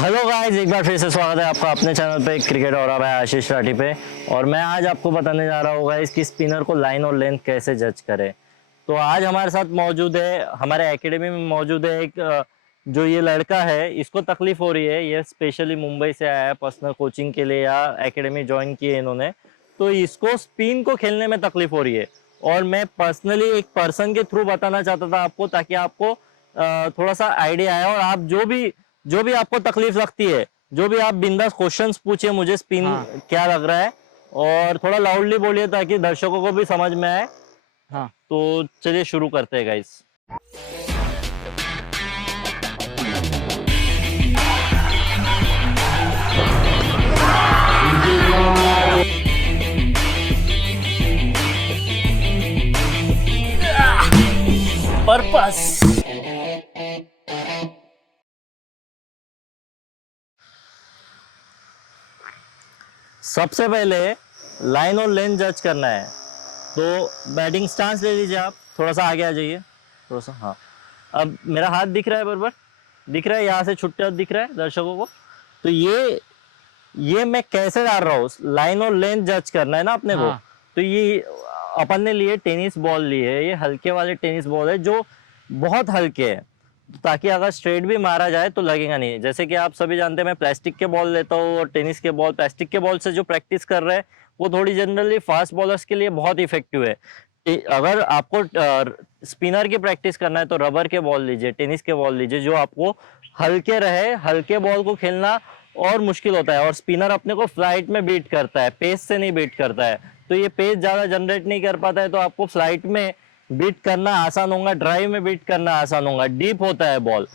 Hello guys, एक बार फिर से स्वागत है आपका अपने चैनल पे क्रिकेट और मैं आशीष राठी पे। और मैं आज आपको बताने जा रहा हूँ गाइस कि स्पिनर को लाइन और लेंथ कैसे जज करें। तो आज हमारे साथ मौजूद है, हमारे एकेडमी में मौजूद है एक जो ये लड़का है, इसको तकलीफ हो रही है। ये स्पेशली मुंबई से आया है पर्सनल कोचिंग के लिए या एकेडमी ज्वाइन की है इन्होंने। तो इसको स्पिन को खेलने में तकलीफ हो रही है और मैं पर्सनली एक पर्सन के थ्रू बताना चाहता था आपको, ताकि आपको थोड़ा सा आइडिया आए और आप जो भी आपको तकलीफ लगती है, जो भी आप बिंदास क्वेश्चंस पूछिए मुझे स्पिन क्या लग रहा है, और थोड़ा लाउडली बोलिए ताकि दर्शकों को भी समझ में आए। हाँ, तो चलिए शुरू करते हैं गाइस। पर्पस सबसे पहले लाइन और लेंथ जज करना है। तो बैटिंग स्टांस ले लीजिए, आप थोड़ा सा आगे आ जाइए, थोड़ा सा। हाँ, अब मेरा हाथ दिख रहा है, बराबर दिख रहा है, यहाँ से छुट्टे हाथ दिख रहा है दर्शकों को। तो ये मैं कैसे डाल रहा हूँ, लाइन और लेंथ जज करना है ना अपने को। तो ये अपन ने लिए टेनिस बॉल ली है, ये हल्के वाले टेनिस बॉल है जो बहुत हल्के है, ताकि अगर स्ट्रेट भी मारा जाए तो लगेगा नहीं। जैसे कि आप सभी जानते हैं मैं प्लास्टिक के बॉल लेता हूँ और टेनिस के बॉल, प्लास्टिक के बॉल से जो प्रैक्टिस कर रहे हैं वो थोड़ी जनरली फास्ट बॉलर्स के लिए बहुत इफेक्टिव है। अगर आपको स्पिनर की प्रैक्टिस करना है तो रबर के बॉल लीजिए, टेनिस के बॉल लीजिए, जो आपको हल्के रहे। हल्के बॉल को खेलना और मुश्किल होता है, और स्पिनर अपने को फ्लाइट में बीट करता है, पेस से नहीं बीट करता है। तो ये पेस ज्यादा जनरेट नहीं कर पाता है, तो आपको फ्लाइट में बीट करना आसान होगा, ड्राइव में बीट करना आसान होगा। डीप होता है बॉल।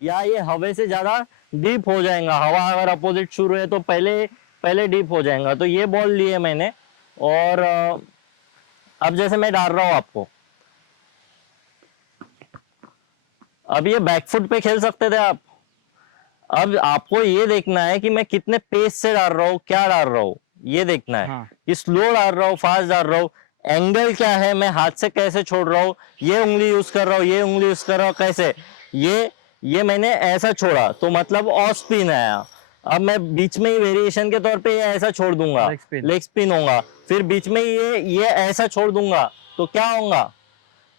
या ये हवा से ज्यादा डीप हो जाएगा, हवा अगर अपोजिट शुरू है तो पहले पहले डीप हो जाएगा। तो ये बॉल लिए मैंने, और अब जैसे मैं डाल रहा हूं आपको, अब ये बैकफुट पे खेल सकते थे आप। अब आपको ये देखना है कि मैं कितने पेस से डाल रहा हूँ, क्या डाल रहा हूँ, ये देखना है। कि स्लो डाल रहा हूँ, फास्ट डाल रहा हूँ, एंगल क्या है, मैं हाथ से कैसे छोड़ रहा हूँ, ये उंगली यूज कर रहा हूँ, ये उंगली यूज कर रहा हूँ, कैसे। ये मैंने ऐसा छोड़ा तो मतलब ऑफ स्पिन आया। अब मैं बीच में ही वेरिएशन के तौर पे ये ऐसा छोड़ दूंगा, लेग स्पिन होगा। फिर बीच में ये ऐसा छोड़ दूंगा तो क्या होगा,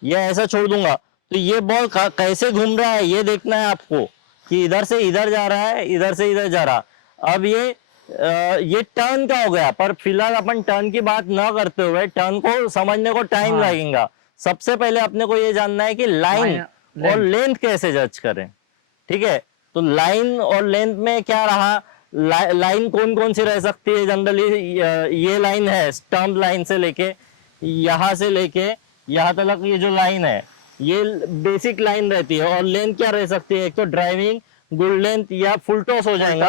ये ऐसा छोड़ दूंगा। तो ये बॉल कैसे घूम रहा है ये देखना है आपको, कि इधर से इधर जा रहा है, इधर से इधर जा रहा। अब ये टर्न का हो गया, पर फिलहाल अपन टर्न की बात ना करते हुए टर्न को समझने को टाइम लगेगा। सबसे पहले अपने को ये जानना है कि लाइन और लेंथ कैसे जज करें। ठीक है, तो लाइन और लेंथ में क्या रहा, लाइन कौन कौन सी रह सकती है जनरली। ये लाइन है, स्टंप लाइन से लेके यहाँ से लेके यहाँ तक, ये जो लाइन है ये बेसिक लाइन रहती है। और लेंथ क्या रह सकती है, एक तो ड्राइविंग, गुड लेंथ, या फुल टॉस हो जाएगा,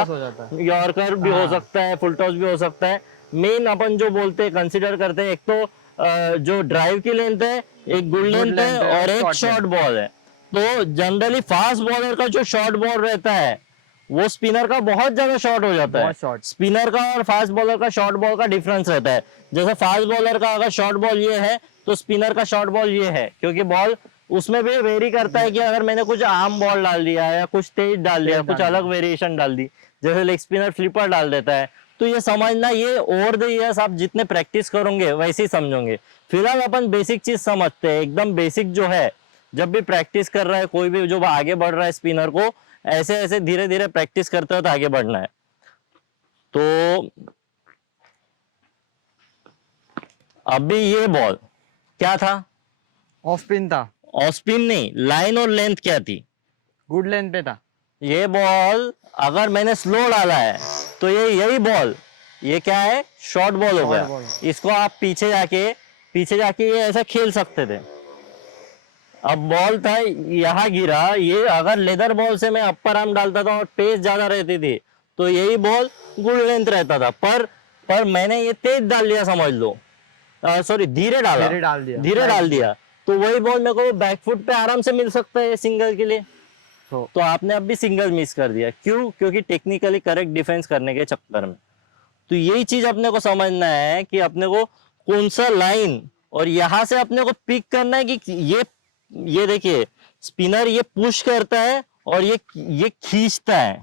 यॉर्कर भी हो सकता है, फुल टॉस भी हो सकता है। मेन अपन जो बोलते हैं, कंसिडर करते हैं, एक तो जो ड्राइव की लेंथ है, एक गुड लेंथ है, और एक शॉर्ट बॉल है। तो जनरली फास्ट बॉलर का जो शॉर्ट बॉल रहता है वो स्पिनर का बहुत ज्यादा शॉर्ट हो जाता है। स्पिनर का और फास्ट बॉलर का शॉर्ट बॉल का डिफरेंस रहता है। जैसे फास्ट बॉलर का अगर शॉर्ट बॉल ये है तो स्पिनर का शॉर्ट बॉल ये है, क्योंकि बॉल उसमें भी वेरी करता है कि अगर मैंने कुछ आर्म बॉल डाल दिया या कुछ तेज डाल दिया, कुछ अलग वेरिएशन डाल दी, जैसे लेग स्पिनर फ्लिपर डाल देता है। तो ये समझना, ये ओवर द इयर्स आप जितने प्रैक्टिस करोगे वैसे ही समझोगे। फिलहाल अपन बेसिक चीज समझते हैं, एकदम बेसिक जो है। जब भी प्रैक्टिस कर रहा है कोई भी, जो आगे बढ़ रहा है स्पिनर को, ऐसे ऐसे धीरे धीरे प्रैक्टिस करते हो तो आगे बढ़ना है। तो अभी ये बॉल क्या था, ऑफ स्पिन था। ऑफ स्पिन नहीं, लाइन और लेंथ क्या थी, गुड लेंथ पे था। ये बॉल अगर मैंने स्लो डाला है तो यही बॉल, ये क्या है, शॉर्ट बॉल हो गया। इसको आप पीछे जाके ये ऐसा खेल सकते थे। अब बॉल था यहाँ गिरा, ये अगर लेदर बॉल से मैं अपर आर्म डालता था और पेस ज्यादा रहती थी तो यही बॉल गुड लेंथ रहता था। पर मैंने ये तेज डाल दिया, समझ लो, सॉरी धीरे डाल दिया, तो वही बॉल मेरे को बैकफुट पे आराम से मिल सकता है सिंगल के लिए। तो आपने अब भी सिंगल मिस कर दिया, क्यों, क्योंकि टेक्निकली करेक्ट डिफेंस करने के चक्कर में। तो यही चीज अपने को समझना है कि अपने को कौन सा लाइन, और यहाँ से अपने को पिक करना है कि ये देखिए स्पिनर ये पुश करता है और ये खींचता है,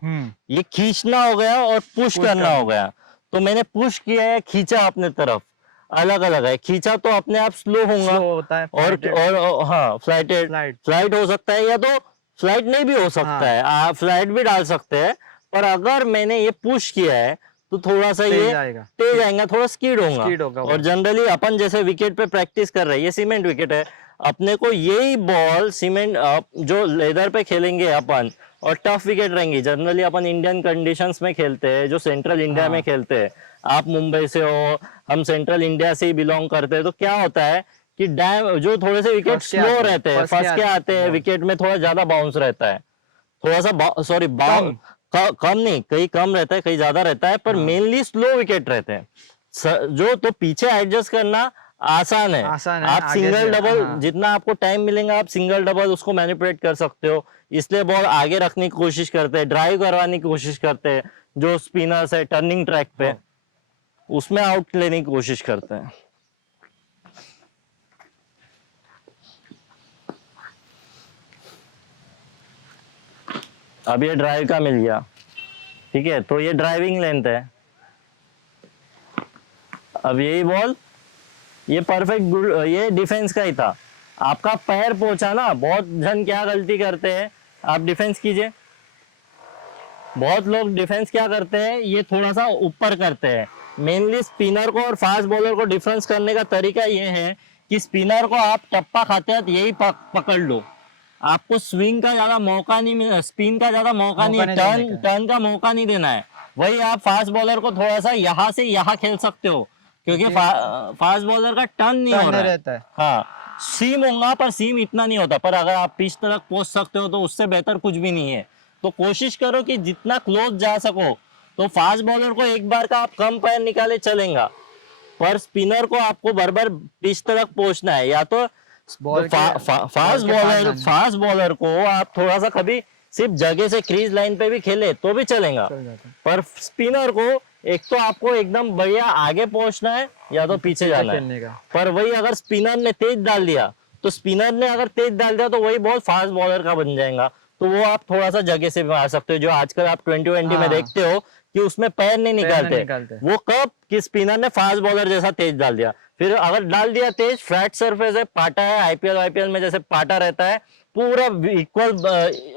ये खींचना हो गया और पुश करना हो गया। तो मैंने पुश किया है, खींचा अपने तरफ, अलग अलग है। खींचा तो अपने आप स्लो होगा, होता है, और हाँ फ्लाइट हो सकता है, या तो फ्लाइट नहीं भी हो सकता है, आप फ्लाइट भी डाल सकते हैं। पर अगर मैंने ये पुश किया है तो थोड़ा सा ये तेज आएगा, थोड़ा स्कीड होगा। और जनरली अपन जैसे विकेट पे प्रैक्टिस कर रहे हैं, ये सीमेंट विकेट है, अपने को यही बॉल सीमेंट जो लेदर पे खेलेंगे अपन, और टफ विकेट रहेंगी। जनरली अपन इंडियन कंडीशंस में खेलते हैं, जो सेंट्रल इंडिया में खेलते हैं। आप मुंबई से हो, हम सेंट्रल इंडिया से ही बिलोंग करते हैं, तो क्या होता है कि डैम जो थोड़े से विकेट स्लो रहते हैं, फंस के आते हैं, विकेट में थोड़ा ज्यादा बाउंस रहता है, थोड़ा सा सॉरी कम नहीं, कहीं कम रहता है, कहीं ज्यादा रहता है, पर मेनली स्लो विकेट रहते हैं जो, तो पीछे एडजस्ट करना आसान है। आप सिंगल डबल जितना आपको टाइम मिलेगा, आप सिंगल डबल उसको मैनिपुलेट कर सकते हो। इसलिए बॉल आगे रखने की कोशिश करते हैं, ड्राइव करवाने की कोशिश करते हैं, जो स्पिनर्स है टर्निंग ट्रैक पे, उसमें आउट लेने की कोशिश करते हैं। अब ये ड्राइव का मिल गया, ठीक है, तो ये ड्राइविंग लेंथ है। अब यही बॉल, ये परफेक्ट, ये डिफेंस का ही था। आपका पैर पहुंचा ना, बहुत जन क्या गलती करते हैं, आप डिफेंस कीजिए, बहुत लोग डिफेंस क्या करते हैं, ये थोड़ा सा ऊपर करते हैं। मेनली स्पिनर को और फास्ट बॉलर को डिफरेंस करने का तरीका ये है कि स्पिनर को आप टप्पा खाते हैं यही पकड़ लो, आपको स्विंग का ज्यादा मौका नहीं मिला, स्पिन का ज्यादा मौका नहीं, टर्न का मौका नहीं देना है। वही आप फास्ट बॉलर को थोड़ा सा यहाँ से यहाँ खेल सकते हो, क्योंकि फास्ट बॉलर का टर्न नहीं हो रहा है। हाँ, सीम होगा पर सीम इतना नहीं होता, पर अगर आप पिच तक पहुंच सकते हो तो उससे बेहतर कुछ भी नहीं है। तो कोशिश करो कि जितना क्लोज जा सको। तो फास्ट बॉलर को एक बार का आप कम पैर निकाले चलेगा, पर स्पिनर को आपको बार-बार पिच तक पहुंचना है। या तो फास्ट बॉलर को आप थोड़ा सा कभी सिर्फ जगह से क्रीज लाइन पे भी खेले तो भी चलेगा, पर स्पिनर को एक तो आपको एकदम बढ़िया आगे पहुंचना है या तो पीछे जाना है। पर वही अगर स्पिनर ने तेज डाल दिया तो वही बॉल फास्ट बॉलर का बन जाएगा। तो वो आप थोड़ा सा जगह से मार सकते हो, जो आजकल आप 2020 में देखते हो कि उसमें पैर नहीं निकालते। वो कब कि स्पिनर ने फास्ट बॉलर जैसा तेज डाल दिया। फिर अगर डाल दिया तेज, फ्लैट सरफेस है, पाटा है, आईपीएल में जैसे पाटा रहता है, पूरा इक्वल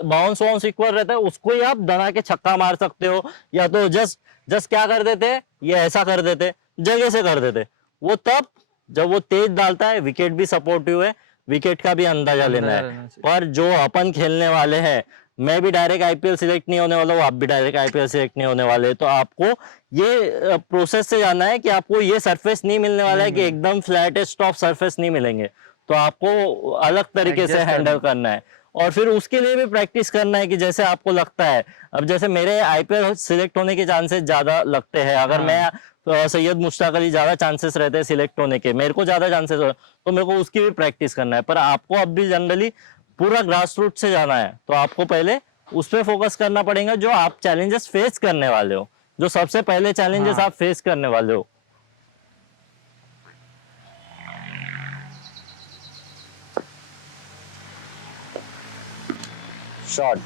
बाउंस इक्वल रहता है, उसको ही आप दबा के छक्का मार सकते हो। या तो जस्ट क्या कर देते, ये ऐसा कर देते, जगह से कर देते। वो तब जब वो तेज डालता है, विकेट भी सपोर्टिव है, विकेट का भी अंदाजा लेना है। पर जो अपन खेलने वाले हैं, मैं भी डायरेक्ट आईपीएल सिलेक्ट नहीं होने वाला हूँ, आप भी डायरेक्ट आईपीएल सिलेक्ट नहीं होने वाले, तो आपको ये प्रोसेस से जाना है कि आपको ये सरफेस नहीं मिलने वाला है कि एकदम फ्लैटेस्ट टॉप सरफेस नहीं मिलेंगे, तो आपको अलग तरीके से हैंडल करना है। और फिर उसके लिए भी प्रैक्टिस करना है कि जैसे आपको लगता है। अब जैसे मेरे आईपीएल सिलेक्ट होने के चांसेस ज्यादा लगते हैं, अगर मैं सैयद मुश्ताक अली ज्यादा चांसेस रहते हैं सिलेक्ट होने के, मेरे को ज्यादा चांसेस हो, तो मेरे को उसकी भी प्रैक्टिस करना है। पर आपको अब भी जनरली पूरा ग्रास रूट से जाना है, तो आपको पहले उस पर फोकस करना पड़ेगा जो आप चैलेंजेस फेस करने वाले हो, जो सबसे पहले चैलेंजेस आप फेस करने वाले हो। शॉट,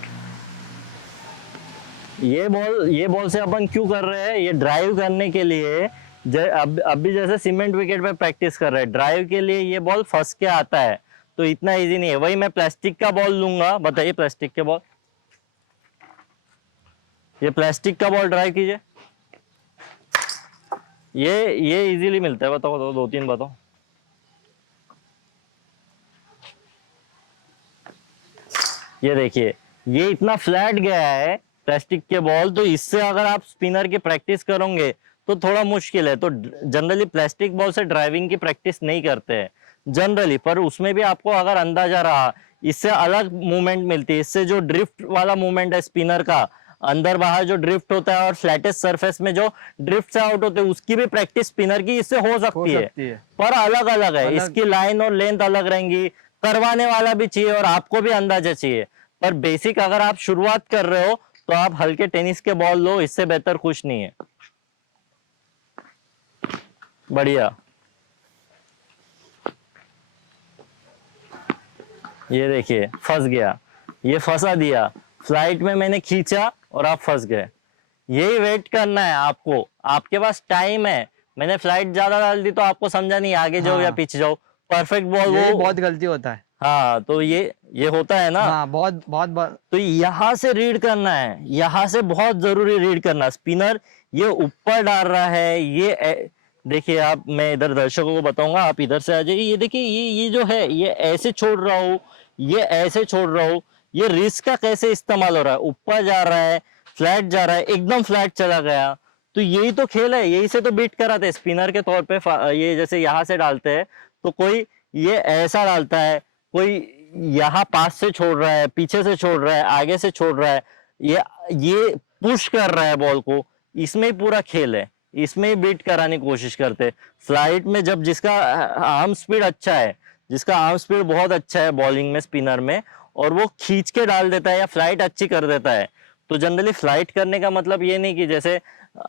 ये बॉल से अपन क्यों कर रहे हैं, ये ड्राइव करने के लिए। अब भी जैसे सीमेंट विकेट पे प्रैक्टिस कर रहे हैं, ड्राइव के लिए ये बॉल फंस के आता है, तो इतना इजी नहीं है। वही मैं प्लास्टिक का बॉल लूंगा, बताइए प्लास्टिक के बॉल, ये प्लास्टिक का बॉल ड्राइव कीजिए, ये इजीली मिलता है। बताओ 2-3 बताओ। ये देखिए, ये इतना फ्लैट गया है प्लास्टिक के बॉल, तो इससे अगर आप स्पिनर की प्रैक्टिस करोगे तो थोड़ा मुश्किल है। तो जनरली प्लास्टिक बॉल से ड्राइविंग की प्रैक्टिस नहीं करते हैं जनरली, पर उसमें भी आपको अगर अंदाजा रहा, इससे अलग मूवमेंट मिलती है। इससे जो ड्रिफ्ट वाला मूवमेंट है स्पिनर का, अंदर बाहर जो ड्रिफ्ट होता है और फ्लैटेस्ट सरफेस में जो ड्रिफ्ट से आउट होते हैं, उसकी भी प्रैक्टिस स्पिनर की इससे हो सकती है, पर अलग अलग है। इसकी लाइन और लेंथ अलग रहेंगी, करवाने वाला भी चाहिए और आपको भी अंदाजा चाहिए। पर बेसिक अगर आप शुरुआत कर रहे हो तो आप हल्के टेनिस के बॉल लो, इससे बेहतर कुछ नहीं है। बढ़िया। ये देखिए फंस गया, ये फंसा दिया, फ्लाइट में मैंने खींचा और आप फंस गए। यही वेट करना है आपको, आपके पास टाइम है। मैंने फ्लाइट ज्यादा डाल दी तो आपको समझा नहीं आगे जाओ या हाँ, पीछे जाओ, परफेक्ट बॉल यही वो। बहुत गलती होता है। हाँ तो ये होता है ना। हाँ, बहुत बहुत बहुत। तो यहाँ से रीड करना है, यहाँ से बहुत जरूरी रीड करना। स्पिनर ये ऊपर डाल रहा है, देखिए आप, मैं इधर दर्शकों को बताऊंगा, आप इधर से आ जाइए। ये देखिए, ये जो है ये ऐसे छोड़ रहा हूँ, ये ऐसे छोड़ रहा हूँ। ये रिस्क का कैसे इस्तेमाल हो रहा है, ऊपर जा रहा है, फ्लैट जा रहा है, एकदम फ्लैट चला गया। तो यही तो खेल है, यही से तो बीट कराते हैं स्पिनर के तौर पे। ये जैसे यहाँ से डालते हैं तो कोई ये ऐसा डालता है, कोई यहाँ पास से छोड़ रहा है, पीछे से छोड़ रहा है, आगे से छोड़ रहा है, ये पुश कर रहा है बॉल को। इसमें ही पूरा खेल है, इसमें ही बीट कराने की कोशिश करते। फ्लाइट में जब जिसका आर्म स्पीड अच्छा है, जिसका आर्म स्पीड बहुत अच्छा है बॉलिंग में, स्पिनर में, और वो खींच के डाल देता है या फ्लाइट अच्छी कर देता है। तो जनरली फ्लाइट करने का मतलब ये नहीं कि जैसे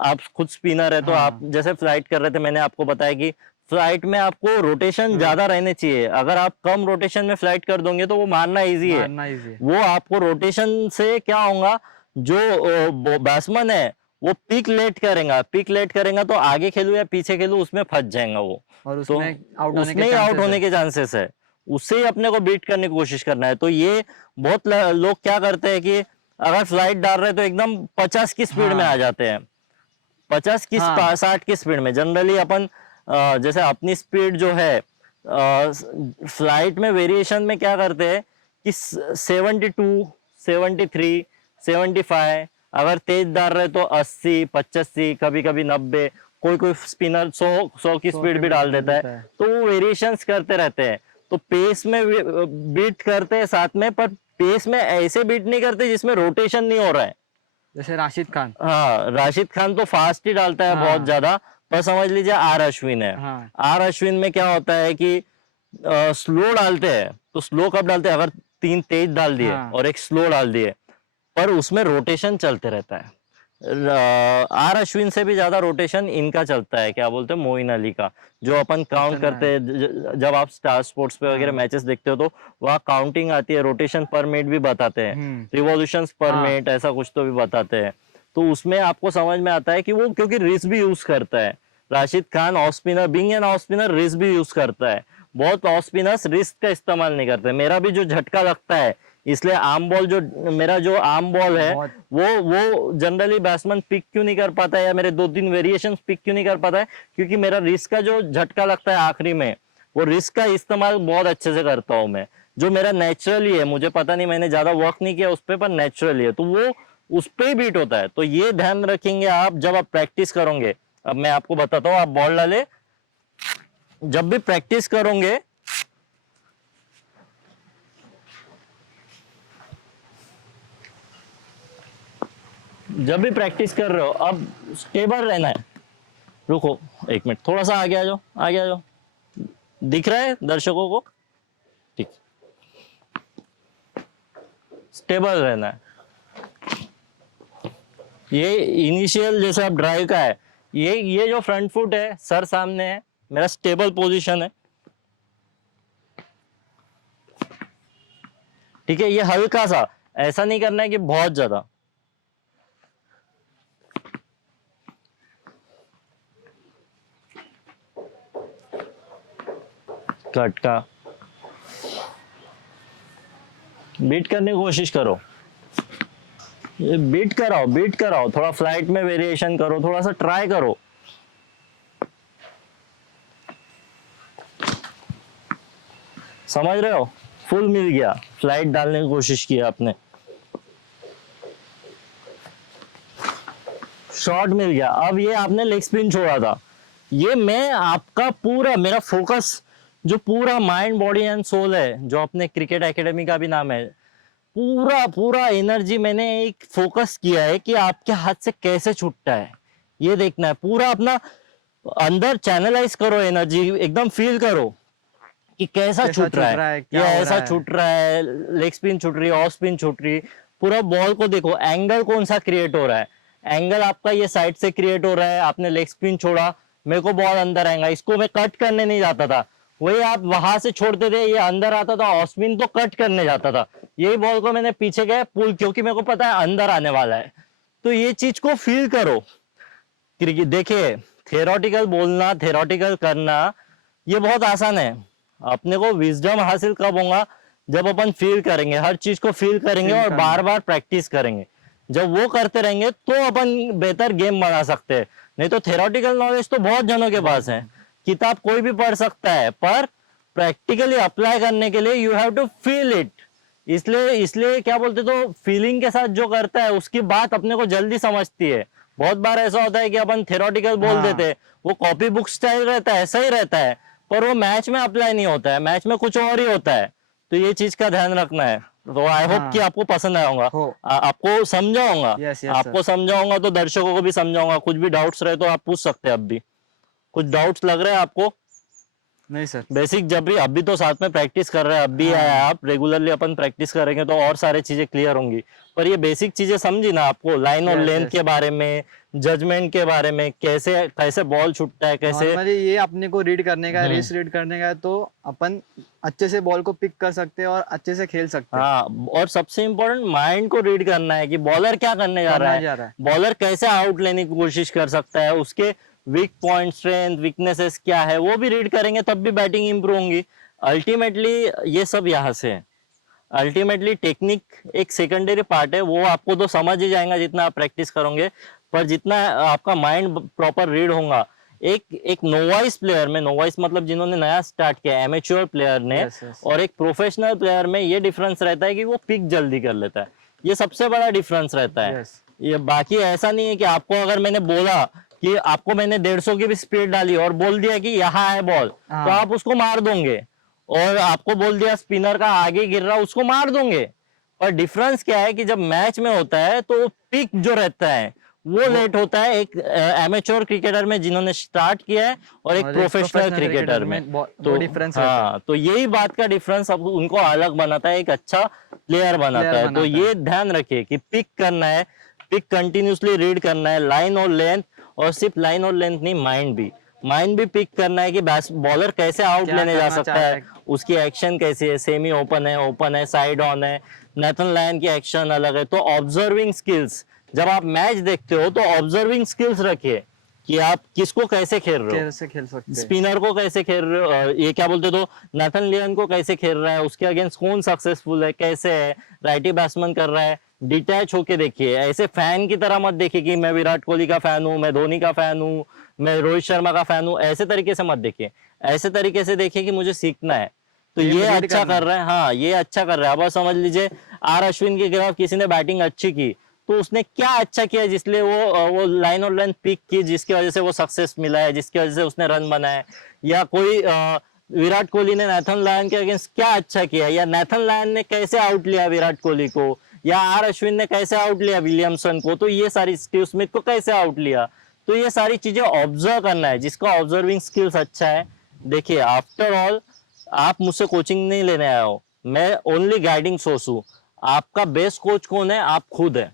आप खुद स्पिनर है तो हाँ। आप जैसे फ्लाइट कर रहे थे, मैंने आपको बताया कि फ्लाइट में आपको रोटेशन ज्यादा रहने चाहिए। अगर आप कम रोटेशन में फ्लाइट कर दोगे तो वो मारना इजी है। मारना easy है। वो आपको रोटेशन से क्या होगा, जो बैट्समैन है वो पिक लेट करेगा तो आगे खेलू या पीछे खेलू उसमें फंस जाएगा वो। और तो उसमें आउट होने उसमें के ही आउट चांसेस होने है। के चांसेस है। उससे ही अपने को बीट करने की कोशिश करना है। तो ये बहुत लोग क्या करते हैं कि अगर फ्लाइट डाल रहे हैं तो एकदम 50 की स्पीड में आ हाँ जाते हैं, 50 की हाँ 60 की स्पीड में। जनरली अपन जैसे अपनी स्पीड जो है फ्लाइट में वेरिएशन में क्या करते हैं कि 72, 73, 75, अगर तेज डाल रहे तो 80, 85, कभी कभी 90, कोई कोई स्पिनर 100 की 100 स्पीड के भी भी डाल डाल देता है। देता है। तो वो वेरिएशंस करते रहते हैं। तो पेस में बीट करते हैं साथ में, पर पेस में ऐसे बीट नहीं करते जिसमें रोटेशन नहीं हो रहा है। जैसे राशिद खान। हाँ, राशिद खान तो फास्ट ही डालता है बहुत हाँ ज्यादा। पर समझ लीजिए आर अश्विन है। हाँ आर अश्विन में क्या होता है कि स्लो डालते हैं। तो स्लो कब डालते हैं, अगर 3 तेज डाल दिए हाँ और एक स्लो डाल दिए, पर उसमें रोटेशन चलते रहता है। आर अश्विन से भी ज्यादा रोटेशन इनका चलता है, क्या बोलते हैं, मोइन अली का। जो अपन काउंट चलना करते है। हैं, जब आप स्टार स्पोर्ट्स पे वगैरह हाँ। मैचेस देखते हो तो वहाँ काउंटिंग आती है, रोटेशन पर मिनट भी बताते हैं, रिवॉल्यूशंस पर हाँ मिनट ऐसा कुछ तो भी बताते हैं। तो उसमें आपको समझ में आता है कि वो क्योंकि रिस्क भी यूज करता है। Rashid Khan off spinner, being an off spinner, risk भी यूज करता है। बहुत ऑफ स्पिनर्स रिस्क का इस्तेमाल नहीं करते। मेरा भी जो झटका लगता है, इसलिए आर्म बॉल, जो मेरा जो आर्म बॉल है, बहुत। वो जनरली बैट्समैन पिक क्यों नहीं कर पाता है, या मेरे 2-3 वेरिएशन पिक क्यों नहीं कर पाता है, क्योंकि मेरा रिस्क का जो झटका लगता है आखिरी में, वो रिस्क का इस्तेमाल बहुत अच्छे से करता हूँ मैं। जो मेरा नेचुरली है, मुझे पता नहीं, मैंने ज्यादा वर्क नहीं किया उस पर नेचुरली है, तो वो उस पे ही बीट होता है। तो ये ध्यान रखेंगे आप जब आप प्रैक्टिस करोगे। अब मैं आपको बताता हूँ, आप बॉल डाले, जब भी प्रैक्टिस करोगे, जब भी प्रैक्टिस कर रहे हो, अब स्टेबल रहना है। रुको 1 मिनट, थोड़ा सा आगे आ जाओ, आगे आ जाओ। दिख रहा है दर्शकों को? ठीक, स्टेबल रहना है। ये इनिशियल जैसे आप ड्राइव का है, ये जो फ्रंट फुट है, सर सामने है, मेरा स्टेबल पोजीशन है। ठीक है, ये हल्का सा, ऐसा नहीं करना है कि बहुत ज्यादा। कट का बीट करने की कोशिश करो, ये बीट कराओ, थोड़ा फ्लाइट में वेरिएशन करो, थोड़ा सा ट्राई करो। समझ रहे हो? फुल मिल गया, फ्लाइट डालने की कोशिश की आपने, शॉर्ट मिल गया। अब ये आपने लेग स्पिन छोड़ा था। ये मैं आपका पूरा, मेरा फोकस, जो पूरा माइंड बॉडी एंड सोल है, जो अपने क्रिकेट एकेडमी का भी नाम है, पूरा पूरा एनर्जी मैंने एक फोकस किया है कि आपके हाथ से कैसे छूटता है, ये देखना है। पूरा अपना अंदर चैनलाइज करो, एनर्जी एकदम फील करो कि कैसा छूट रहा है, ये क्या हो ऐसा रहा है। छूट रहा है, लेग स्पिन छूट रही है, ऑफ स्पिन छूट रही है। पूरा बॉल को देखो, एंगल कौन सा क्रिएट हो रहा है, एंगल आपका ये साइड से क्रिएट हो रहा है, आपने लेग स्पिन छोड़ा, मेरे को बॉल अंदर आएगा, इसको मैं कट करने नहीं जाता था, वही आप वहां से छोड़ते थे, ये अंदर आता था, ऑस्मिन तो कट करने जाता था, यही बॉल को मैंने पीछे गए पुल, क्योंकि मेरे को पता है अंदर आने वाला है। तो ये चीज को फील करो। क्रिकेट देखिए, थेरोटिकल बोलना, थेरोटिकल करना ये बहुत आसान है। अपने को विजडम हासिल कब होगा, जब अपन फील करेंगे, हर चीज को फील करेंगे और बार बार प्रैक्टिस करेंगे। जब वो करते रहेंगे तो अपन बेहतर गेम बना सकते हैं। नहीं तो थेरोटिकल नॉलेज तो बहुत जनों के पास है, किताब कोई भी पढ़ सकता है, पर प्रैक्टिकली अप्लाई करने के लिए you have to feel it. इसलिए इसलिए क्या बोलते, तो फीलिंग के साथ जो करता है उसकी बात अपने को जल्दी समझती है। बहुत बार ऐसा होता है कि अपन थेरोटिकल बोल देते, वो कॉपी बुक स्टाइल रहता है, ऐसा ही रहता है, पर वो मैच में अप्लाई नहीं होता है, मैच में कुछ और ही होता है। तो ये चीज का ध्यान रखना है। तो आई होप कि आपको पसंद आऊंगा, आपको समझाऊंगा, आपको समझाऊंगा तो दर्शकों को भी समझाऊंगा। कुछ भी डाउट्स रहे तो आप पूछ सकते हैं। अब भी कुछ डाउट्स लग रहे हैं आपको? नहीं सर। बेसिक जब भी अभी तो साथ में प्रैक्टिस कर रहे हैं, अब भी आया आप, रेगुलरली अपन प्रैक्टिस करेंगे तो और सारे चीजें क्लियर होंगी। पर ये बेसिक चीजें समझी ना आपको, लाइन और लेंथ के बारे में, जजमेंट के बारे में, कैसे कैसे बॉल छूटता है, कैसे ये अपने को रीड करने का, रेस रीड करने का, तो अपन अच्छे से बॉल को पिक कर सकते हैं और अच्छे से खेल सकते हैं। हाँ, और सबसे इम्पोर्टेंट माइंड को रीड करना है कि बॉलर क्या करने जा रहा है, बॉलर कैसे आउट लेने की कोशिश कर सकता है, उसके वीक पॉइंट, स्ट्रेंथ, वीकनेसेस क्या है, वो भी रीड करेंगे, तब भी बैटिंग इंप्रूव होंगी। अल्टीमेटली ये सब यहाँ से है। अल्टीमेटली टेक्निक एक सेकेंडरी पार्ट है, वो आपको तो समझ ही जाएगा जितना आप प्रैक्टिस करोगे, पर जितना आपका माइंड प्रॉपर रीड होगा। एक नोवाइस प्लेयर में, नोवाइस मतलब जिन्होंने नया स्टार्ट किया, एमेच्योर प्लेयर ने, और एक प्रोफेशनल प्लेयर में ये डिफरेंस रहता है कि वो पिक जल्दी कर लेता है। ये सबसे बड़ा डिफरेंस रहता है। ये बाकी ऐसा नहीं है कि आपको अगर मैंने बोला कि आपको मैंने 150 की भी स्पीड डाली और बोल दिया कि यहाँ है बॉल, तो आप उसको मार दोगे, और आपको बोल दिया स्पिनर का आगे गिर रहा, उसको मार दोगे। और डिफरेंस क्या है कि जब मैच में होता है तो पिक जो रहता है वो लेट होता है, एक एमेच्योर क्रिकेटर में जिन्होंने स्टार्ट किया है और एक प्रोफेशनल क्रिकेटर में। तो डिफरेंस, हाँ, तो यही बात का डिफरेंस अब उनको अलग बनाता है, एक अच्छा प्लेयर बनाता है। तो ये ध्यान रखिए कि पिक करना है, पिक कंटिन्यूसली रीड करना है, लाइन और लेंथ, और सिर्फ लाइन और लेंथ नहीं, माइंड भी पिक करना है कि बॉलर कैसे आउट लेने जा सकता है, उसकी एक्शन कैसी है, सेमी ओपन है, साइड ऑन है, नेथन लायन की एक्शन अलग है। तो ऑब्जर्विंग स्किल्स, जब आप मैच देखते हो तो ऑब्जर्विंग स्किल्स रखिए कि आप किसको कैसे खेल रहे हो, कैसे खेल सकते हैं, स्पिनर को कैसे खेल रहे हो, ये क्या बोलते, तो नेथन लियन को कैसे खेल रहा है, उसके अगेंस्ट कौन सक्सेसफुल है, कैसे है, राइटी बैट्समैन कर रहा है, डिटैच होके देखिए। ऐसे फैन की तरह मत देखिए कि मैं विराट कोहली का फैन हूँ, मैं धोनी का फैन हूँ, मैं रोहित शर्मा का फैन हूँ, ऐसे तरीके से मत देखिए। ऐसे तरीके से देखिए कि मुझे सीखना है, तो ये अच्छा कर रहा है, हाँ ये अच्छा कर रहा है। अब समझ लीजिए आर अश्विन के खिलाफ किसी ने बैटिंग अच्छी की, तो उसने क्या अच्छा किया जिसलिए वो लाइन और लाइन पिक की, जिसकी वजह से वो सक्सेस मिला है, जिसकी वजह से उसने रन बनाए। या कोई विराट कोहली ने नेथन लायन के अगेंस्ट क्या अच्छा किया, या नेथन लायन ने कैसे आउट लिया विराट कोहली को, या आर अश्विन ने कैसे आउट लिया विलियमसन को, तो ये सारी, स्टीव स्मिथ को कैसे आउट लिया। तो ये सारी चीजें ऑब्जर्व करना है, जिसका ऑब्जर्विंग स्किल्स अच्छा है। देखिए आफ्टर ऑल आप मुझसे कोचिंग नहीं लेने आए हो, मैं ओनली गाइडिंग सोर्स हूँ। आपका बेस्ट कोच कौन है? आप खुद है।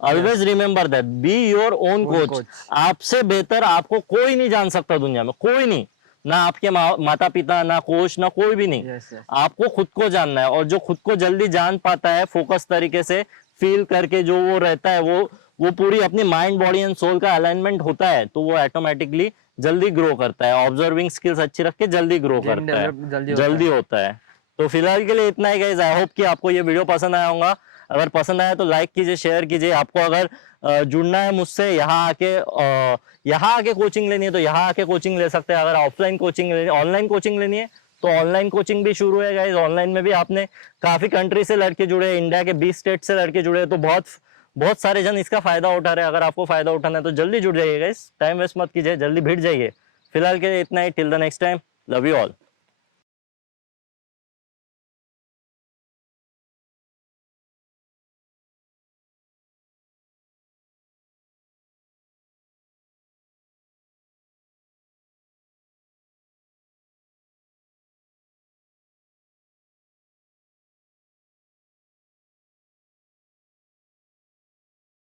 Always remember that, be your own coach. आपसे बेहतर आपको कोई नहीं जान सकता दुनिया में, कोई नहीं, ना आपके माता पिता, ना कोच, ना कोई भी नहीं। आपको खुद को जानना है, और जो खुद को जल्दी जान पाता है, फोकस तरीके से फील करके जो वो रहता है, वो पूरी अपनी माइंड, बॉडी एंड सोल का अलाइनमेंट होता है, तो वो ऑटोमेटिकली जल्दी ग्रो करता है। ऑब्जर्विंग स्किल्स अच्छी रख के जल्दी ग्रो करता है, जल्दी होता है। तो फिलहाल के लिए इतना ही गाइस। आई होप कि आपको ये वीडियो पसंद आया होगा। अगर पसंद आया तो लाइक कीजिए, शेयर कीजिए। आपको अगर जुड़ना है मुझसे, यहाँ आके कोचिंग लेनी है तो यहाँ आके कोचिंग ले सकते हैं। अगर ऑफलाइन कोचिंग लेनी, ऑनलाइन कोचिंग लेनी है तो ऑनलाइन कोचिंग भी शुरू है गाइस। ऑनलाइन में भी आपने काफी कंट्री से लड़के जुड़े, इंडिया के 20 स्टेट से लड़के जुड़े, तो बहुत सारे जन इसका फायदा उठा रहे हैं। अगर आपको फायदा उठाना है तो जल्दी जुड़ जाइए गाइस, टाइम वेस्ट मत कीजिए, जल्दी भिड़ जाइए। फिलहाल के लिए इतना ही। Till the next time, love you all.